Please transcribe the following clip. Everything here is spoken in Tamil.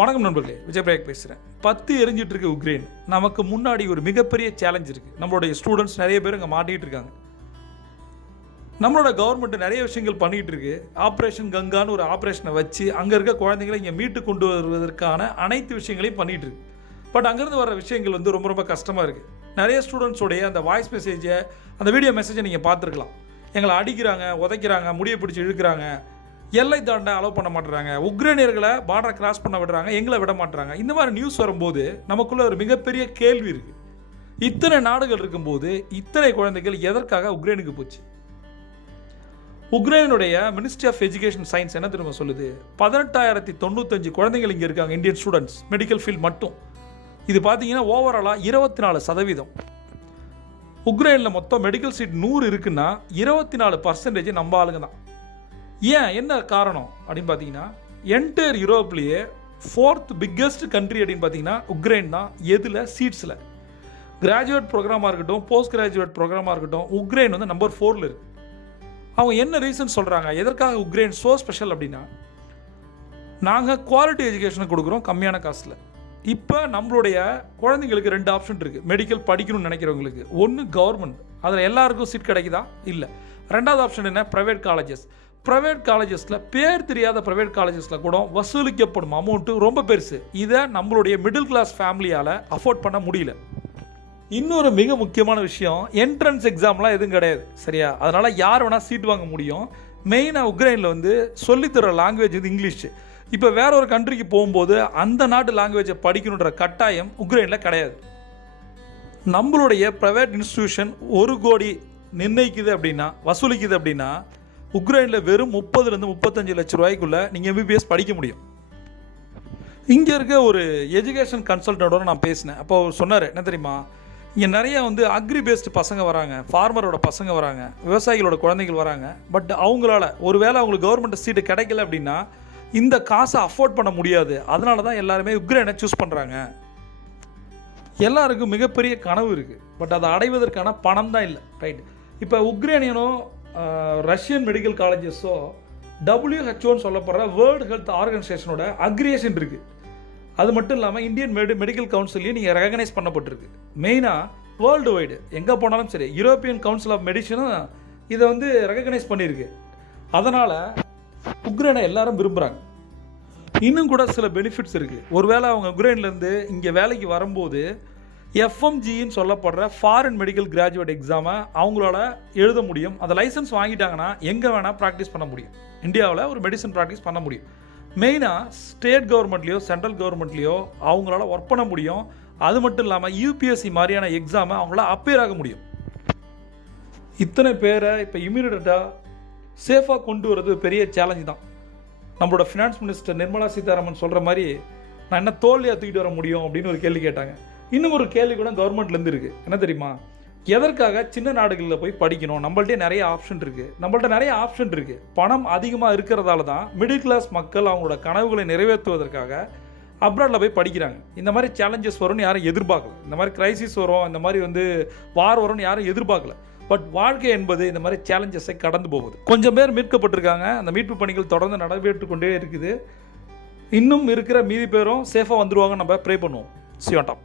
வணக்கம் நண்பர்களே விஜய் பேசுகிறேன் பத்து எரிஞ்சிட்டு இருக்கு உக்ரைன். நமக்கு முன்னாடி ஒரு மிகப்பெரிய சேலஞ்ச் இருக்குது நம்மளுடைய ஸ்டூடெண்ட்ஸ் நிறைய பேர் இங்கே மாட்டிகிட்டு இருக்காங்க. நம்மளோட கவர்மெண்ட் நிறைய விஷயங்கள் பண்ணிகிட்டு இருக்கு. ஆப்ரேஷன் கங்கான்னு ஒரு ஆப்ரேஷனை வச்சு அங்கே இருக்க குழந்தைங்களை இங்கே மீட்டு கொண்டு வருவதற்கான அனைத்து விஷயங்களையும் பண்ணிகிட்டு இருக்கு. பட் அங்கேருந்து வர விஷயங்கள் வந்து ரொம்ப ரொம்ப கஷ்டமாக இருக்குது நிறைய ஸ்டூடெண்ட்ஸோடைய அந்த வாய்ஸ் மெசேஜை அந்த வீடியோ மெசேஜை நீங்கள் பார்த்துருக்கலாம். எங்களை அடிக்கிறாங்க உதைக்கிறாங்க முடியை பிடிச்சி இழுக்கிறாங்க. எல்லை தாண்ட அலோவ் பண்ண மாட்டுறாங்க. உக்ரைனியர்களை பார்டரை கிராஸ் பண்ண விடுறாங்க எங்களை விட மாட்டுறாங்க. இந்த மாதிரி நியூஸ் வரும்போது நமக்குள்ள ஒரு மிகப்பெரிய கேள்வி இருக்குது இத்தனை நாடுகள் இருக்கும்போது இத்தனை குழந்தைகள் எதற்காக உக்ரைனுக்கு போச்சு? உக்ரைனுடைய மினிஸ்ட்ரி ஆஃப் எஜுகேஷன் சயின்ஸ் என்ன திரும்ப சொல்லுது? பதினெட்டாயிரத்தி தொண்ணூத்தஞ்சு குழந்தைகள் இங்கே இருக்காங்க இந்தியன் ஸ்டூடெண்ட்ஸ் மெடிக்கல் ஃபீல்ட் மட்டும். இது பார்த்தீங்கன்னா ஓவராலாக இருபத்தி நாலு சதவீதம். உக்ரைனில் மொத்தம் மெடிக்கல் சீட் நூறு இருக்குன்னா இருபத்தி நாலு பர்சன்டேஜ் நம்ம ஆளுங்க தான். ஏன் என்ன காரணம் அப்படின்னு பார்த்தீங்கன்னா என்டையர் யூரோப்லேயே ஃபோர்த் பிக்கஸ்ட் கண்ட்ரி அப்படின்னு பார்த்தீங்கன்னா உக்ரைன் தான் எதில்? சீட்ஸில். கிராஜுவேட் ப்ரோக்ராமாக இருக்கட்டும் போஸ்ட் கிராஜுவேட் ப்ரோக்ராமாக இருக்கட்டும் உக்ரைன் வந்து நம்பர் ஃபோரில் இருக்கு. அவங்க என்ன ரீசன் சொல்கிறாங்க எதற்காக உக்ரைன் ஸோ ஸ்பெஷல் அப்படின்னா நாங்கள் குவாலிட்டி எஜுகேஷனை கொடுக்குறோம் கம்மியான காசில். இப்போ நம்மளுடைய குழந்தைங்களுக்கு ரெண்டு ஆப்ஷன் இருக்குது மெடிக்கல் படிக்கணும்னு நினைக்கிறவங்களுக்கு. ஒன்று கவர்மெண்ட் அதில் எல்லாருக்கும் சீட் கிடைக்குதா? இல்லை. ரெண்டாவது ஆப்ஷன் என்ன? ப்ரைவேட் காலேஜஸ் ப்ரைவேட் காலேஜஸில் பேர் தெரியாத ப்ரைவேட் காலேஜஸில் கூட வசூலிக்கப்படும் அமௌண்ட்டு ரொம்ப பெருசு. இதை நம்மளுடைய மிடில் கிளாஸ் ஃபேமிலியால் அஃபோர்ட் பண்ண முடியல. இன்னொரு மிக முக்கியமான விஷயம் என்ட்ரன்ஸ் எக்ஸாம்லாம் எதுவும் கிடையாது சரியா? அதனால் யார் வேணால் சீட் வாங்க முடியும். மெயினாக உக்ரைனில் வந்து சொல்லித்தர லாங்குவேஜ் வந்து இங்கிலீஷ். இப்போ வேற ஒரு கண்ட்ரிக்கு போகும்போது அந்த நாட்டு லாங்குவேஜை படிக்கணுன்ற கட்டாயம் உக்ரைனில் கிடையாது. நம்மளுடைய ப்ரைவேட் இன்ஸ்டிடியூஷன் ஒரு கோடி நிர்ணயிக்குது அப்படின்னா வசூலிக்குது அப்படின்னா உக்ரைனில் வெறும் முப்பதுலேருந்து முப்பத்தஞ்சு லட்ச ரூபாய்க்குள்ளே நீங்கள் எம்பிபிஎஸ் படிக்க முடியும். இங்கே இருக்க ஒரு எஜுகேஷன் கன்சல்டண்ட்டோட நான் பேசினேன். அப்போ அவர் சொன்னார் என்ன தெரியுமா? இங்கே நிறைய வந்து அக்ரி பேஸ்டு பசங்க வராங்க ஃபார்மரோட பசங்க வராங்க விவசாயிகளோட குழந்தைகள் வராங்க. பட் அவங்களால ஒருவேளை அவங்களுக்கு கவர்மெண்ட் சீட்டு கிடைக்கல அப்படின்னா இந்த காசை அஃபோர்ட் பண்ண முடியாது. அதனால தான் எல்லாருமே உக்ரைனை சூஸ் பண்ணுறாங்க எல்லாருக்கும் மிகப்பெரிய கனவு இருக்குது பட் அதை அடைவதற்கான பணம் தான் இல்லை. ரைட் இப்போ உக்ரேனியனும் ரஷ்யன் மெடிக்கல் காலேஜஸோ டபிள்யூஹெச்ஓன்னு சொல்லப்படுற வேர்ல்டு ஹெல்த் ஆர்கனைசேஷனோட அக்ரியேஷன் இருக்குது அது மட்டும் இல்லாமல் இந்தியன் மெடி மெடிக்கல் கவுன்சிலையும் நீங்கள் ரெகனைஸ் பண்ணப்பட்டிருக்கு. மெயினாக வேர்ல்டு வைடு எங்கே போனாலும் சரி யூரோப்பியன் கவுன்சில் ஆஃப் மெடிசனும் இதை வந்து ரெகனைஸ் பண்ணியிருக்கு. அதனால் உக்ரைனை எல்லாரும் விரும்புகிறாங்க இன்னும் கூட சில பெனிஃபிட்ஸ் இருக்குது ஒருவேளை அவங்க உக்ரைன்லேருந்து இங்கே வேலைக்கு வரும்போது எஃப்எம்ஜின்னு சொல்லப்படுற ஃபாரின் மெடிக்கல் கிராஜுவேட் எக்ஸாமை அவங்களால எழுத முடியும். அந்த லைசன்ஸ் வாங்கிட்டாங்கன்னா எங்கே வேணால் ப்ராக்டிஸ் பண்ண முடியும். இந்தியாவில் ஒரு மெடிசன் ப்ராக்டிஸ் பண்ண முடியும். மெயினாக ஸ்டேட் கவர்மெண்ட்லேயோ சென்ட்ரல் கவர்மெண்ட்லேயோ அவங்களால ஒர்க் பண்ண முடியும். அது மட்டும் இல்லாமல் யூபிஎஸ்சி மாதிரியான எக்ஸாமை அவங்களால அப்பேர் ஆக முடியும். இத்தனை பேரை இப்போ இம்யூனிட்டாக சேஃபாக கொண்டு வரது பெரிய சேலஞ்சு தான். நம்மளோட ஃபினான்ஸ் மினிஸ்டர் நிர்மலா சீதாராமன் சொல்கிற மாதிரி நான் என்ன தோல்வியாக தூக்கிட்டு வர முடியும் அப்படின்னு ஒரு கேள்வி கேட்டாங்க. இன்னும் ஒரு கேள்வி கூட கவர்மெண்ட்லேருந்து இருக்குது என்ன தெரியுமா? எதற்காக சின்ன நாடுகளில் போய் படிக்கணும்? நம்மள்ட்டே நிறைய ஆப்ஷன் இருக்குது நம்மள்ட்ட நிறைய ஆப்ஷன் இருக்குது பணம் அதிகமாக இருக்கிறதால தான் மிடில் கிளாஸ் மக்கள் அவங்களோட கனவுகளை நிறைவேற்றுவதற்காக அப்ராடில் போய் படிக்கிறாங்க. இந்த மாதிரி சேலஞ்சஸ் வரும்னு யாரும் எதிர்பார்க்கல. இந்த மாதிரி கிரைசிஸ் வரும் இந்த மாதிரி வந்து வார் வரும்னு யாரும் எதிர்பார்க்கல. பட் வாழ்க்கை என்பது இந்த மாதிரி சேலஞ்சஸை கடந்து போகுது. கொஞ்சம் பேர் மீட்கப்பட்டிருக்காங்க. அந்த மீட்பு பணிகள் தொடர்ந்து நடைபெற்று கொண்டே இருக்குது. இன்னும் இருக்கிற மீதி பேரும் சேஃபாக வந்துடுவாங்க நம்ம ப்ரே பண்ணுவோம். சியோண்டாம்